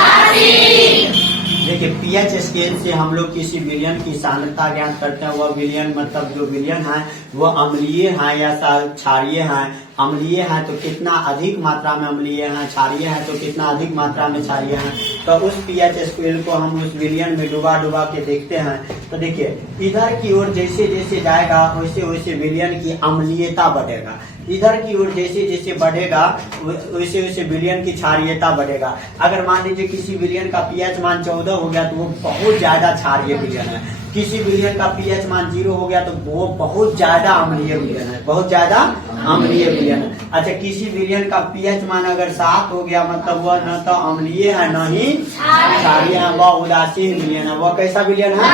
देखिए पीएच स्केल से हम लोग किसी विलयन की सांद्रता ज्ञात करते हैं। वह विलयन मतलब जो विलयन है वो अम्लीय है या क्षारीय है। अम्लीय है तो कितना अधिक मात्रा में अम्लीय है, क्षारीय है तो कितना अधिक मात्रा में क्षारीय है। तो उस पीएच स्केल को हम उस विलयन में डुबा डुबा के देखते हैं। तो देखिए इधर की ओर जैसे जैसे जाएगा वैसे वैसे विलयन की अम्लीयता बढ़ेगा, इधर की ओर जैसे जैसे बढ़ेगा वैसे वैसे विलयन की क्षारीयता बढ़ेगा। अगर मान लीजिए किसी विलयन का पीएच मान 14 हो गया तो वो बहुत ज्यादा क्षारीय विलयन है। किसी विलयन का पीएच मान 0 हो गया तो वो बहुत ज्यादा अम्लीय विलयन है, बहुत ज्यादा अम्लीय विलयन है। अच्छा किसी विलयन का पीएच मान अगर 7 हो गया मतलब वह न तो अम्लीय है न ही क्षारीय है, वह उदासीन विलयन है। वह कैसा विलयन है?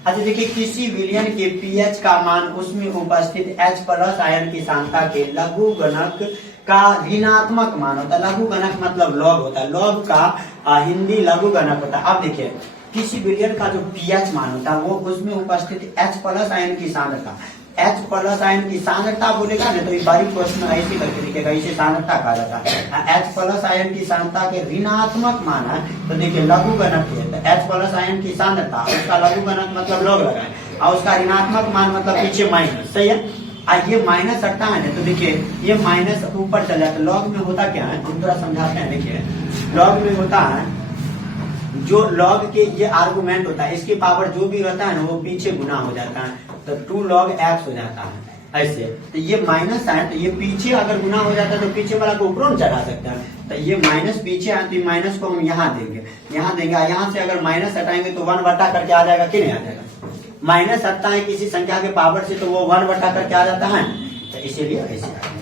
अच्छा देखिए किसी विलयन के पीएच का मान उसमें उपस्थित H+ आयन की सांद्रता के लघुगणक का ऋणात्मक मान होता है। लघुगणक मतलब लॉग होता है, लॉग का हिंदी लघुगणक होता है। अब देखिए किसी विलयन का जो पीएच मान होता है वो उसमें उपस्थित H+ आयन की सांद्रता, H+ आयन की सांद्रता बोलेगा ना तो ये बारीक क्वेश्चन ऐसे करके लिखेगा, इसे सांद्रता कहा जाता है। H+ आयन की सांद्रता के ऋणात्मक मान है तो देखिए लघुगणक है। H+ आयन की सांद्रता उसका लघुगणक मतलब लॉग लगाए और उसका ऋणात्मक मान मतलब पीछे माइनस, सही है। ये माइनस हटता है तो देखिए ये माइनस ऊपर चल जाता है। लॉग में होता क्या है हम थोड़ा समझाते हैं। देखिए लॉग में होता है जो लॉग के ये आर्गुमेंट होता है इसकी पावर जो भी रहता है ना वो पीछे गुना हो जाता है तो 2 log x हो जाता है ऐसे। तो ये माइनस है तो ये पीछे अगर गुना हो जाता है तो पीछे वाला को ऊपर चढ़ा सकता है। तो ये माइनस पीछे है तो ये माइनस को हम यहाँ देंगे, यहाँ से अगर माइनस हटाएंगे तो 1 बटा करके आ जाएगा कि नहीं आ जाएगा। माइनस हटता है किसी संख्या के पावर से तो वो 1 बटा करके आ जाता है, तो इसीलिए ऐसे आ गया।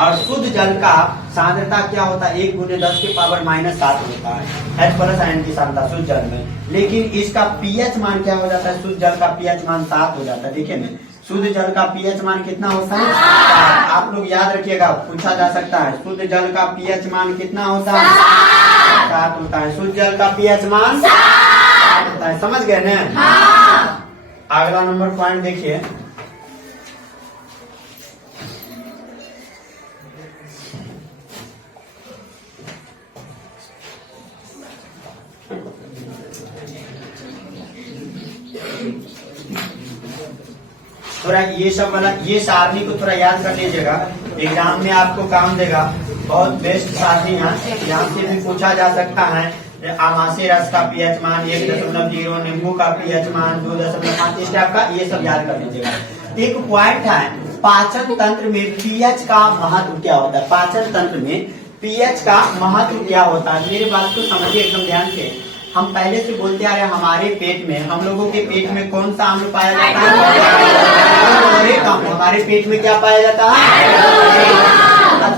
और शुद्ध जल का सांद्रता क्या होता है 1 × 10⁻⁷ होता है H+ आयन की सांद्रता शुद्ध जल में। लेकिन इसका पीएच मान क्या हो जाता है, शुद्ध जल का पीएच मान 7 हो जाता है। देखिए ना शुद्ध जल का पीएच मान कितना होता है 7। आप लोग याद रखिएगा पूछा जा सकता है शुद्ध जल का पीएच मान कितना होता है 7 होता है। शुद्ध जल का पीएच मान 7 होता है, समझ गए ना। अगला नंबर पॉइंट देखिए थोड़ा ये सब वाला ये सारणी को थोड़ा याद कर लीजिएगा, एग्जाम में आपको काम देगा। बहुत बेस्ट सारणी है, यहाँ से भी पूछा जा सकता है। आमाशय रस का पीएच मान 1.0, नींबू का पीएच मान 2.5, इस टाइप का ये सब याद कर लीजिएगा। एक पॉइंट है पाचन तंत्र में पीएच का महत्व क्या होता है। पाचन तंत्र में पीएच का महत्व क्या होता है, मेरी बात को समझिए एकदम ध्यान से। हम पहले से बोलते आ रहे हैं हमारे पेट में, हम लोगों के पेट में कौन सा अम्ल पाया जाता है, हमारे पेट में क्या पाया जाता है।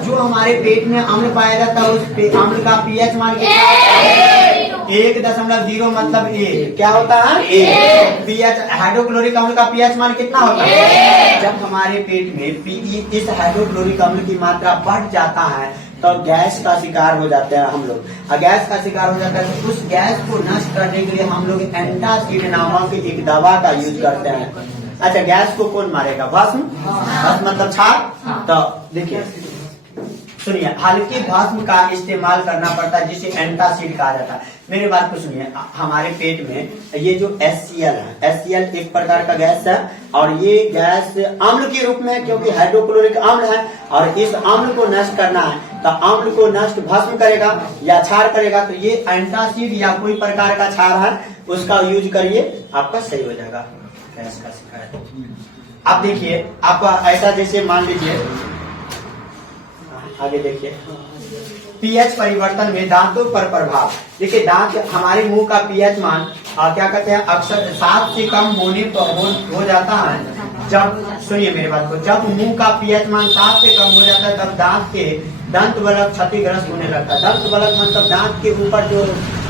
जो हमारे पेट में अम्ल पाया जाता है उस अम्ल का पीएच मान कितना 1.0 मतलब ए क्या होता है पीएच। हाइड्रोक्लोरिक अम्ल का पीएच मान कितना होता है। जब हमारे पेट में इस हाइड्रोक्लोरिक अम्ल की मात्रा बढ़ जाता है तो गैस का शिकार हो जाते हैं हम लोग। गैस का शिकार हो जाता है तो उस गैस को नष्ट करने के लिए हम लोग एंटासिड नामक एक दवा का यूज करते हैं। अच्छा गैस को कौन मारेगा, भस्म, भस्म मतलब छाप। तो देखिए सुनिए हल्के भस्म का इस्तेमाल करना पड़ता है जिसे एंटासिड कहा जाता है। मेरी बात को सुनिए, हमारे पेट में ये जो HCl है, HCl एक प्रकार का गैस है और ये गैस अम्ल के रूप में क्योंकि हाइड्रोक्लोरिक अम्ल है और इस अम्ल को नष्ट करना है तो अम्ल को नष्ट भस्म करेगा या क्षार करेगा। तो ये एंटासिड या कोई प्रकार का क्षार है उसका यूज करिए, आपका सही हो जाएगा गैस का शिकायत। अब देखिए आपका ऐसा जैसे मान लीजिए आगे देखिए पीएच परिवर्तन में दांतों पर प्रभाव। देखिए दांत हमारे मुंह का पीएच मान क्या कहते हैं अक्सर 7 से कम होने पर हो जाता है। जब सुनिए मेरी बात को, जब मुंह का पीएच मान 7 से कम हो जाता है तब दांत के दंत बलक क्षतिग्रस्त होने लगता है। दंत बलक मतलब दांत के ऊपर जो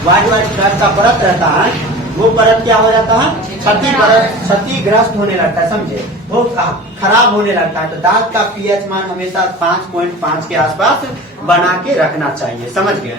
व्हाइट कलर का परत रहता है वो परत क्या हो जाता है क्षतिग्रस्त होने लगता है, समझे, वो खराब होने लगता है। तो दांत का पीएच मान हमेशा 5.5 के आसपास बना के रखना चाहिए, समझ गए।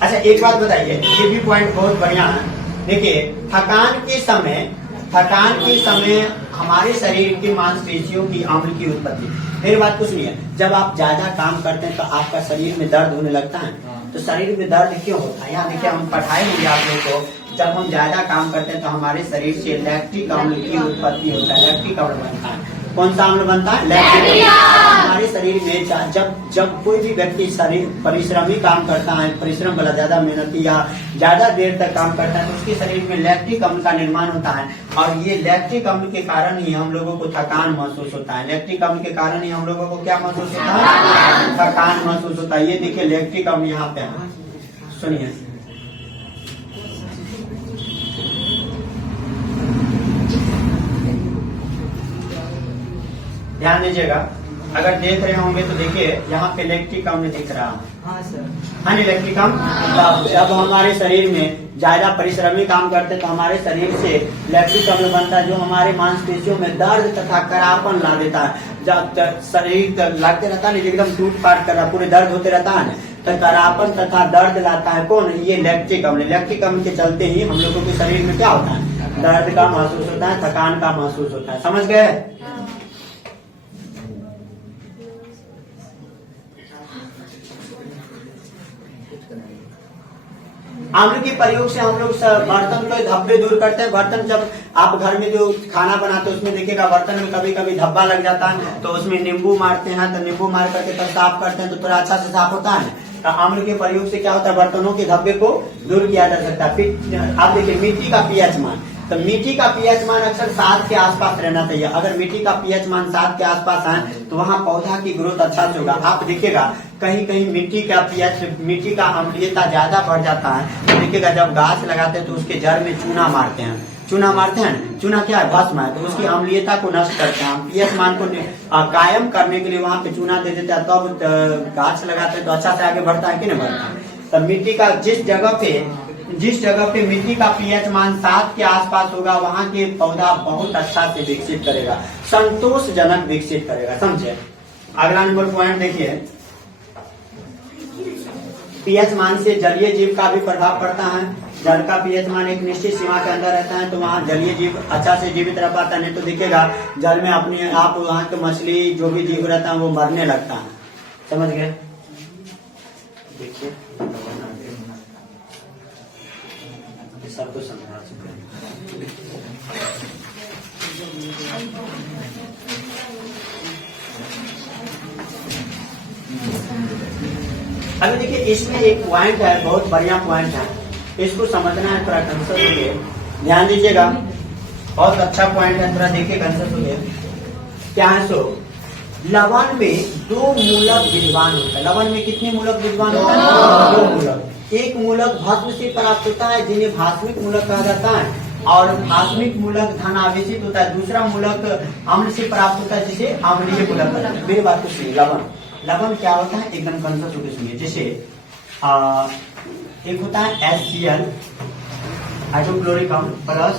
अच्छा एक बात बताइए, ये भी पॉइंट बहुत बढ़िया है। देखिए थकान के समय थकान के समय हमारे शरीर की मांसपेशियों की अम्ल की उत्पत्ति। मेरी बात कुछ नहीं है, जब आप ज्यादा काम करते हैं तो आपका शरीर में दर्द होने लगता है। तो शरीर में दर्द क्यों होता है? यहाँ देखिए हम पढ़ाए होंगे आप लोग को, जब हम ज्यादा काम करते हैं तो हमारे शरीर से लैक्टिक अम्ल की उत्पत्ति होता है, लैक्टिक अम्ल बनता है। कौन सा अम्ल बनता है? लैक्टिक। हमारे शरीर में जब कोई भी व्यक्ति शरीर परिश्रमी काम करता है, परिश्रम वाला ज्यादा मेहनती या ज्यादा देर तक काम करता है तो उसके शरीर में लैक्टिक अम्ल का निर्माण होता है। और ये लैक्टिक अम्ल के कारण ही हम लोगों को थकान महसूस होता है। लैक्टिक अम्ल के कारण ही हम लोगों को क्या महसूस होता है? थकान महसूस होता है। ये देखिए लैक्टिक अम्ल यहाँ पे है, सुनिए। ध्यान दीजिएगा, अगर देख रहे होंगे तो देखिए यहाँ पे लैक्टिक अम्ल दिख रहा है। हाँ सर, हाँ जी, लैक्टिक अम्ल। जब हमारे शरीर में ज्यादा परिश्रमी काम करते तो हमारे शरीर से लैक्टिक अम्ल बनता है, जो हमारे मांसपेशियों में दर्द तथा करापन ला देता है। जब शरीर लगते रहता है एकदम टूट फाट कर रहा, पूरे दर्द होते रहता है तो करापन तथा दर्द लाता है कौन? ये लैक्टिक अम्ल। लैक्टिक अम्ल के चलते ही हम लोगों के शरीर में क्या होता है? दर्द का महसूस होता है, थकान का महसूस होता है। समझ गए? अम्ल के प्रयोग से हम लोग बर्तन के धब्बे दूर करते हैं। बर्तन जब आप घर में जो खाना बनाते हैं उसमें देखिएगा बर्तन में कभी कभी धब्बा लग जाता है तो उसमें नींबू मारते हैं, तो नींबू मार करके तब साफ करते हैं तो थोड़ा अच्छा से साफ होता है। तो अम्ल के प्रयोग से क्या होता है? बर्तनों के धब्बे को दूर किया जा सकता है। फिर आप देखिए मिट्टी का पीएच मान, तो मिट्टी का पीएच मान अक्सर 7 के आसपास रहना चाहिए। अगर मिट्टी का पीएच मान 7 के आसपास है तो वहाँ पौधा की ग्रोथ अच्छा से होगा। आप देखिएगा कहीं कहीं मिट्टी का पीएच, मिट्टी का अम्लीयता ज्यादा बढ़ जाता है तो देखिएगा जब गाछ लगाते हैं तो उसके जड़ में चूना मारते हैं। चूना मारते हैं, चूना क्या है? भस्म है, तो उसकी अम्लीयता को नष्ट करते हैं। पीएच मान को कायम करने के लिए वहाँ पे चूना दे देते हैं, तब गाछ लगाते हैं तो अच्छा से आगे बढ़ता है कि नहीं बढ़ता है? तो मिट्टी का जिस जगह पे मिट्टी का पीएच मान 7 के आसपास होगा वहाँ के पौधा बहुत अच्छा से विकसित करेगा, संतोषजनक विकसित करेगा। समझे? अगला नंबर पॉइंट देखिए, पीएच मान से जलीय जीव का भी प्रभाव पड़ता है। जल का पीएच मान एक निश्चित सीमा के अंदर रहता है तो वहाँ जलीय जीव अच्छा से जीवित रह पाता है। नहीं तो देखिएगा जल में अपने आप वहाँ के मछली जो भी जीव रहता है वो मरने लगता है। समझ गए? देखिए सबको समझा चुके हैं। अभी देखिए इसमें एक पॉइंट है, बहुत बढ़िया पॉइंट है, इसको समझना है, थोड़ा कंसर्ट होइए, ध्यान दीजिएगा। बहुत अच्छा पॉइंट है, थोड़ा देखिए कंसर्ट होइए। क्या है? सो लवण में 2 मूलक विद्वान होता है। लवण में कितने मूलक विद्वान होता है? 2 मूलक। एक मूलक भस्म से प्राप्त होता है जिन्हें भास्मिक मूलक कहा जाता है, और भास्मिक मूलक धनावेशित होता है। दूसरा मूलक अम्ल से प्राप्त होता है जिसे अम्लीय मूलक कहते हैं। मेरी बात को सुनिए, लवण क्या होता है एकदम कंसर्ट होकर सुनिए। जैसे एक होता है HCl हाइड्रोक्लोरिक अम्ल प्लस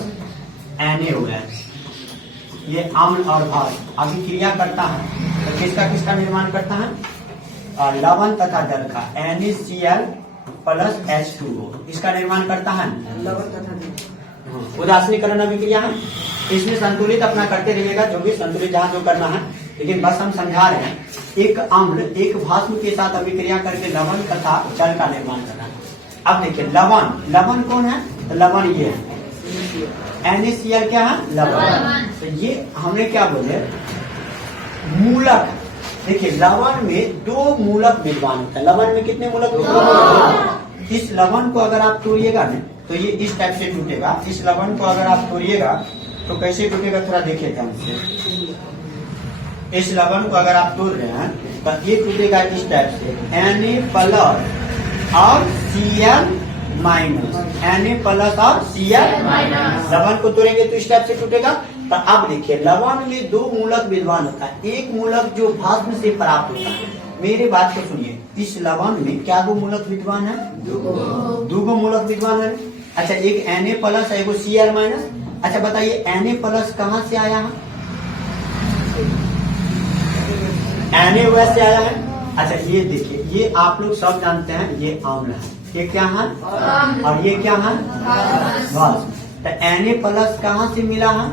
NaOH, ये अम्ल और भास्म अभिक्रिया करता है तो किसका निर्माण करता है? और लवण तथा जल का NaCl प्लस H2O इसका निर्माण करता है लवण तथा उदासीनीकरण अभिक्रिया है। इसमें संतुलित अपना करते रहिएगा, जो भी संतुलित जहाँ जो करना है, लेकिन बस हम समझा रहे हैं। एक अम्ल एक भास्म के साथ अभिक्रिया करके लवण तथा जल का निर्माण करना है। अब देखिए लवण कौन है? तो लवण ये है, NaCl क्या है? लवण। तो ये हमने क्या बोले? मूलक। देखिए लवण में 2 मूलक विद्वान होता है। लवण में कितने मूलक विद्वान? इस लवण को अगर आप तोड़िएगा ना तो ये इस टाइप से टूटेगा। इस लवण को अगर आप तोड़िएगा तो कैसे टूटेगा? थोड़ा देखिए ध्यान से। इस लवण को अगर आप तोड़ रहे हैं तो ये टूटेगा इस टाइप से, Na प्लस और Cl माइनस, Na प्लस और Cl माइनस। लवण को तोड़ेंगे तो इस टाइप से टूटेगा। तो अब देखिए लवण में 2 मूलक विद्वान होता है। एक मूलक जो भास्म से प्राप्त होता है। मेरी बात को सुनिए, इस लवण में क्या 2 मूलक विद्वान है? 2 मूलक विद्वान है। अच्छा, एक Na प्लस है, एक Cl माइनस। अच्छा बताइए Na प्लस कहाँ से आया है? NaOH से आया है। अच्छा ये देखिए, ये आप लोग सब जानते हैं ये अम्ल है, ये क्या है? और ये क्या है? भास्म। तो Na+ कहाँ से मिला है?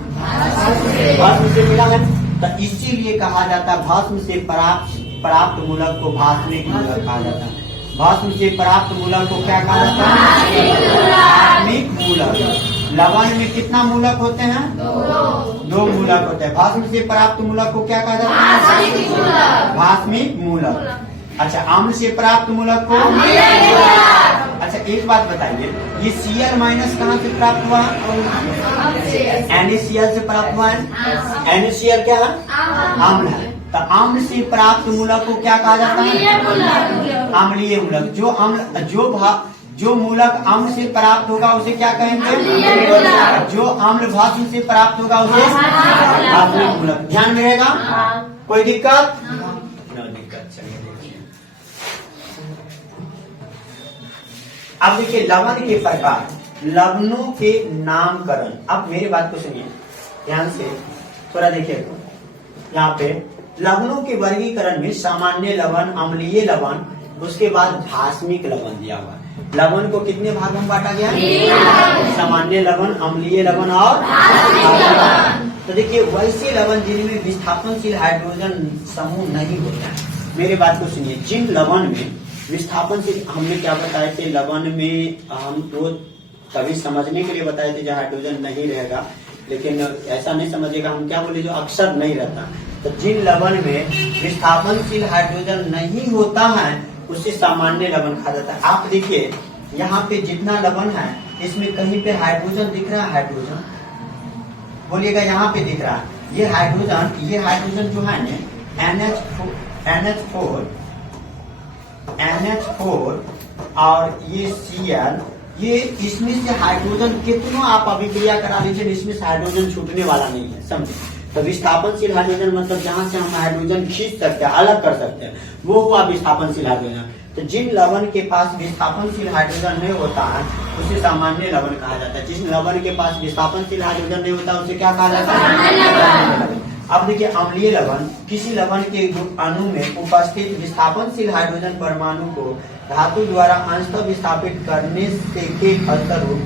भस्म से मिला है। तो इसीलिए कहा जाता है भस्म से प्राप्त मूलक को भास्मिक मूलक कहा जाता है। भस्म से प्राप्त मूलक को क्या कहा जाता है? भास्मिक मूलक। लवण में कितना मूलक होते हैं? 2 मूलक होते हैं। भस्म से प्राप्त मूलक को क्या कहा जाता है? भास्मिक मूलक। अच्छा, अम्ल से प्राप्त मूलक को? अच्छा, एक बात बताइए, ये Cl- कहाँ से प्राप्त हुआ? NaCl से प्राप्त हुआ है। NaCl क्या है? अम्ल है। तो अम्ल से प्राप्त मूलक को क्या कहा जाता है? अम्लीय मूलक। जो मूलक अम्ल से प्राप्त होगा उसे क्या कहेंगे? जो अम्ल भस्म से प्राप्त होगा उसे भास्मिक मूलक। ध्यान में रहेगा? कोई दिक्कत? नो दिक्कत। चलिए देखिए, अब देखिए लवण के प्रकार, लवणों के नामकरण। अब मेरी बात को सुनिए ध्यान से, थोड़ा देखिए। यहाँ पे लवणों के वर्गीकरण में सामान्य लवण, अम्लीय लवण, उसके बाद भास्मिक लवण दिया हुआ है। लवण को कितने भागों में बांटा गया? सामान्य लवण, अम्लीय लवण और भास्मिक लवण। तो देखिए वैसे लवण जिनमें विस्थापनशील हाइड्रोजन समूह नहीं होता है। मेरी बात को सुनिए, जिन लवण में विस्थापनशील, हमने क्या बताए थे लवण में, हम तो कभी समझने के लिए बताए थे जहाँ हाइड्रोजन नहीं रहेगा, लेकिन ऐसा नहीं समझेगा, हम क्या बोले जो अक्सर नहीं रहता। तो जिन लवण में विस्थापनशील हाइड्रोजन नहीं होता है उसे सामान्य लवण कहा जाता है। आप देखिए यहाँ पे जितना लवण है इसमें कहीं पे हाइड्रोजन दिख रहा है? हाइड्रोजन बोलिएगा, यहाँ पे दिख रहा है। ये हाइड्रोजन जो है ना NH4 और ये Cl, ये इसमें से हाइड्रोजन कितना आप अभिक्रिया करा लीजिए, इसमें से हाइड्रोजन छूटने वाला नहीं है, समझे? तो विस्थापनशील हाइड्रोजन मतलब जहां से हम हाइड्रोजन खींच सकते हैं, अलग कर सकते हैं, वो हुआ विस्थापनशील हाइड्रोजन। तो जिन लवण के पास विस्थापनशील हाइड्रोजन नहीं होता है उसे सामान्य लवण कहा जाता है। जिस लवण के पास विस्थापनशील हाइड्रोजन नहीं होता उसे क्या कहा जाता है? अब देखिए अम्लीय लवण, किसी लवण के अणु में उपस्थित विस्थापनशील हाइड्रोजन परमाणु को धातु द्वारा अंशतः विस्थापित करने से के फलस्वरूप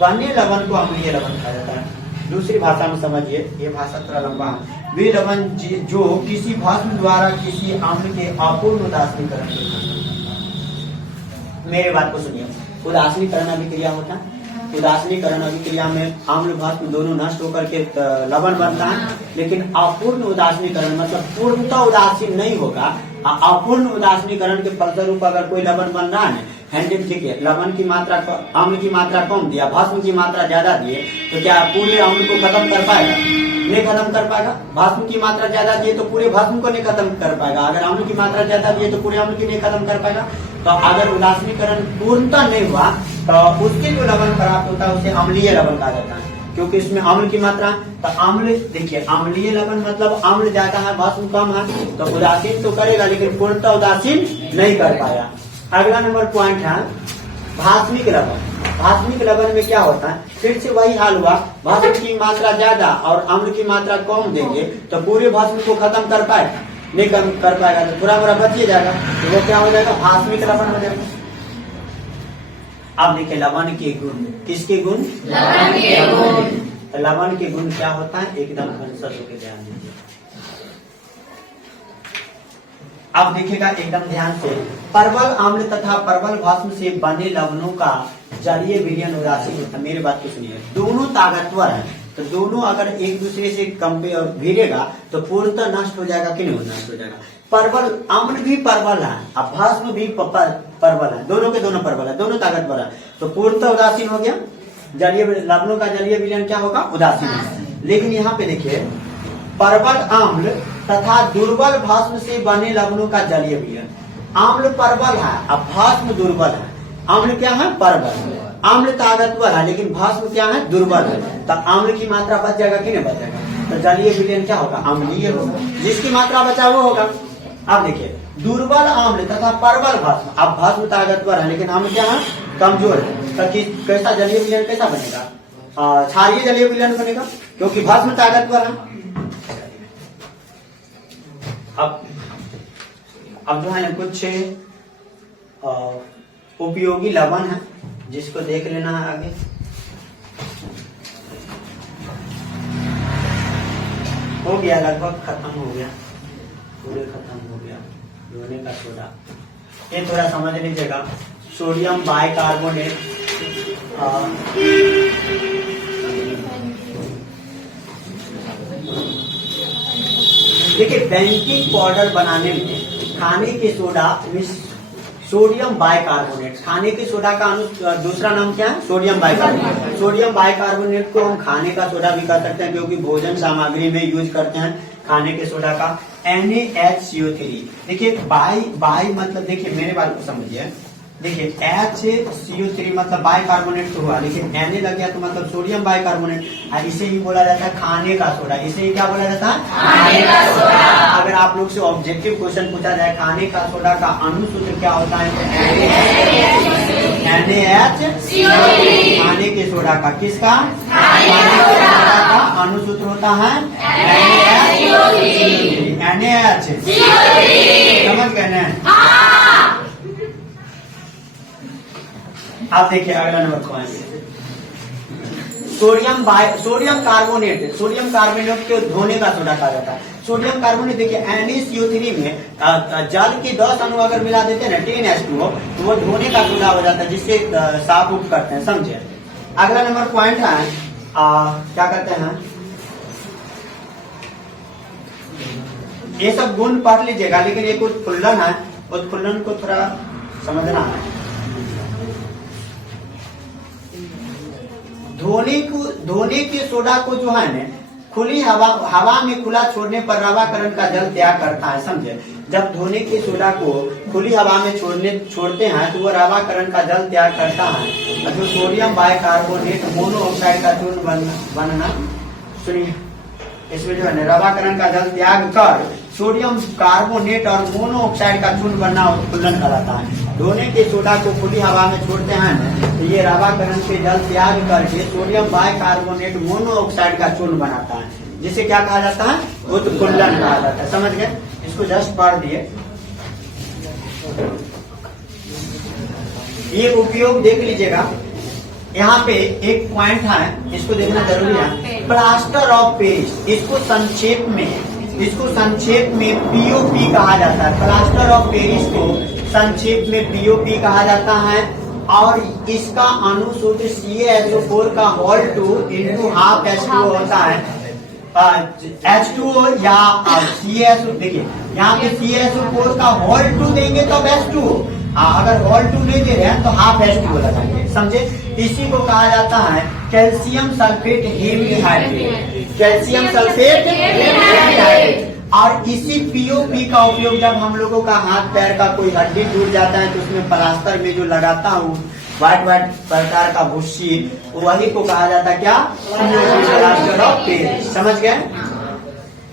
बने लवण को अम्लीय लवण कहा जाता है। दूसरी भाषा में समझिए, ये भाषा थोड़ा लंबा है। वे लवण जो किसी भस्म द्वारा किसी अम्ल के अपूर्ण उदासीनीकरण के कारण, मेरी बात को सुनिए, उदासीनीकरण अभिक्रिया होता है। उदासीनीकरण अभिक्रिया में अम्ल भस्म दोनों नष्ट होकर के लवण बनता है, लेकिन अपूर्ण उदासीनीकरण मतलब पूर्णतः उदासीन नहीं होगा। अपूर्ण उदासीनीकरण के फलस्वरूप अगर कोई लवण बन रहा है, हैंडल ठीक है, लवण की मात्रा, अम्ल की मात्रा कम दिया, भस्म की मात्रा ज्यादा दिए, तो क्या पूरे अम्ल को खत्म कर पाएगा? नहीं खत्म कर पाएगा। भस्म की मात्रा ज्यादा दिए तो पूरे भस्म को नहीं खत्म कर पाएगा। अगर अम्ल की मात्रा ज्यादा दिए तो पूरे अम्ल की नहीं खत्म कर पाएगा। तो अगर उदासीनीकरण पूर्णतः नहीं हुआ तो उसके जो लवण प्राप्त होता है उसे अम्लीय लवण कहा जाता है, क्योंकि इसमें अम्ल की मात्रा, तो अम्ल देखिए, अम्लीय लवण मतलब अम्ल ज्यादा है भस्म कम है, तो उदासीन तो करेगा लेकिन पूर्णतः उदासीन नहीं कर पाया। अगला नंबर पॉइंट है भास्मिक लवण। भास्मिक लवण में क्या होता है? फिर से वही हाल हुआ, भस्म की मात्रा ज्यादा और अम्ल की मात्रा कम देंगे तो पूरे भस्म को खत्म कर पाएगा? नहीं कर पाएगा, तो थोड़ा मोड़ा बच जाएगा, तो वो क्या हो जाएगा? भास्मिक लवण हो जाएगा। अब देखिए लवण के गुण, किसके गुण? लवण के गुण। लवण के गुण क्या होता है? एकदम कंसस होकर ध्यान दीजिए। अब देखिएगा एकदम ध्यान से, परवल अम्ल तथा परवल भस्म से बने लवणों का जलीय विलयन उदासीन होता है। मेरी बात को सुनिए, दोनों ताकतवर है, तो दोनों अगर एक दूसरे से भिड़ेगा तो पूर्णतः नष्ट हो जाएगा कि नहीं? नष्ट हो जाएगा। परवल, अम्ल भी परवल है और भस्म भी परवल है, दोनों के दोनों परवल है, दोनों ताकतवर है, तो पूर्णतः उदासीन हो गया। जलीय लवणों का जलीय विलयन क्या होगा? उदासीन होगा। लेकिन यहाँ पे देखिए, परवल अम्ल तथा दुर्बल भस्म से बने लवणों का जलीय विलयन, अम्ल परवल है और भस्म दुर्बल है। अम्ल क्या है? परवल। अम्ल ताकतवर है लेकिन भस्म क्या है? दुर्बल है, तो अम्ल की मात्रा बच जाएगा कि नहीं बच जाएगा? तो जलीय विलयन क्या होगा? अम्लीय होगा, जिसकी मात्रा बचा वो होगा। अब देखिए, दुर्बल अम्ल तथा परवल भस्म, अब भस्म ताकतवर है लेकिन अम्ल क्या है? कमजोर है, तो कैसा जलीय विलयन कैसा बनेगा? क्षारीय जलीय विलयन बनेगा, क्योंकि भस्म ताकतवर है। अब जो है कुछ उपयोगी लवण है जिसको देख लेना है आगे। हो गया, लगभग खत्म हो गया, पूरे खत्म हो गया धोने का सोडा। ये थोड़ा समझ लीजिएगा, सोडियम बाइकार्बोनेट देखिए बेकिंग पाउडर बनाने में खाने के सोडा सोडियम बाइकार्बोनेट, खाने के सोडा का दूसरा नाम क्या है? Sodium bicarbonate. सोडियम बाइकार्बोनेट को हम खाने का सोडा भी कर सकते हैं, क्योंकि भोजन सामग्री में यूज करते हैं खाने के सोडा का। NaHCO3, देखिए बाई मतलब, देखिए मेरे बात को समझिए, देखिए HCO3 मतलब बाइकार्बोनेट तो हुआ, लेकिन Na लग गया तो मतलब सोडियम बाइकार्बोनेट, इसे ही बोला जाता है खाने का सोडा। इसे ही क्या बोला जाता है? खाने का सोडा। अगर आप लोग से ऑब्जेक्टिव क्वेश्चन पूछा जाए खाने का सोडा का अणुसूत्र क्या होता है, तो NaHCO3। खाने के सोडा का, किसका? खाने के सोडा का अणुसूत्र होता है NaHCO3। समझ गए ना? आप देखिए अगला नंबर को आएंगे, सोडियम कार्बोनेट। सोडियम कार्बोनेट को धोने का सोडा कहा जाता है। सोडियम कार्बोनेट देखिए NaCO3 में जल के 10 अणु अगर मिला देते हैं ना 10H2O, तो वो धोने का सोडा हो जाता है, जिससे साफ उठ करते हैं। समझे? अगला नंबर पॉइंट है क्या करते हैं, ये सब गुण पढ़ लीजिएगा, लेकिन एक उत्फुल्लन है, उत्फुल्लन को थोड़ा समझना है। धोने के सोडा को जो है ना खुली हवा में खुला छोड़ने पर रवाकरण का जल त्याग करता है। समझे? जब धोने के सोडा को खुली हवा में छोड़ते हैं तो वो रवाकरण का जल त्याग करता है। जो सोडियम बाइकार्बोनेट मोनोऑक्साइड का चूर्ण बनना, सुनिए, इसमें जो है ना रवाकरण का जल त्याग कर सोडियम कार्बोनेट और मोनोऑक्साइड का चूर्ण बनना उत्फुल्लन कहलाता है। धोने के सोडा को खुली हवा में छोड़ते हैं तो ये रवाकरण से जल त्याग करके सोडियम बाइकार्बोनेट मोनोऑक्साइड का चूर्ण बनाता है, जिसे क्या कहा जाता है? उत्फुल्लन कहा जाता है। समझ गए? इसको जस्ट पढ़ दिए। ये उपयोग देख लीजिएगा, यहाँ पे एक पॉइंट है, इसको देखना जरूरी है। प्लास्टर ऑफ पेरिस, इसको संक्षेप में POP कहा जाता है। प्लास्टर ऑफ पेरिस को संक्षेप में POP कहा जाता है, और इसका अणुसूत्र CaSO4 का होल 2 इंटू हाफ H2O होता है। H2O या CaSO, देखिए यहाँ पे CaSO4 का होल 2 देंगे तो H2O, अगर होल 2 नहीं दे रहे हैं तो हाफ H2O लगाएंगे। समझे? इसी को कहा जाता है calcium sulphate hemihydrate. Calcium sulphate hemihydrate. और इसी POP का उपयोग जब हम लोगों का हाथ पैर का कोई हड्डी टूट जाता है तो उसमें प्लास्टर में जो लगाता हूँ व्हाइट प्रकार का भुस्सी, वही को कहा जाता है क्या? POP, plaster of Paris. समझ गए?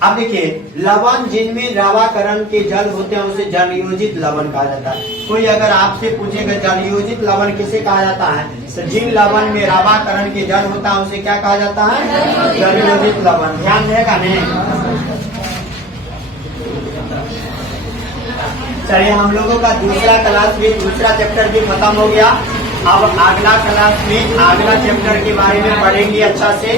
अब देखिए, लवण जिनमें रवाकरण के जल होते हैं उसे जलयोजित लवण कहा जाता है। कोई अगर आपसे पूछेगा जलयोजित लवण किसे कहा जाता है, तो जिन लवण में रवाकरण के जल होता है उसे क्या कहा जाता है? जलयोजित लवण। ध्यान देगा नहीं? चलिए, हम लोगों का दूसरा क्लास भी, दूसरा चैप्टर भी खत्म हो गया। अब अगला क्लास में अगला चैप्टर के बारे में पढ़ेंगे अच्छा से।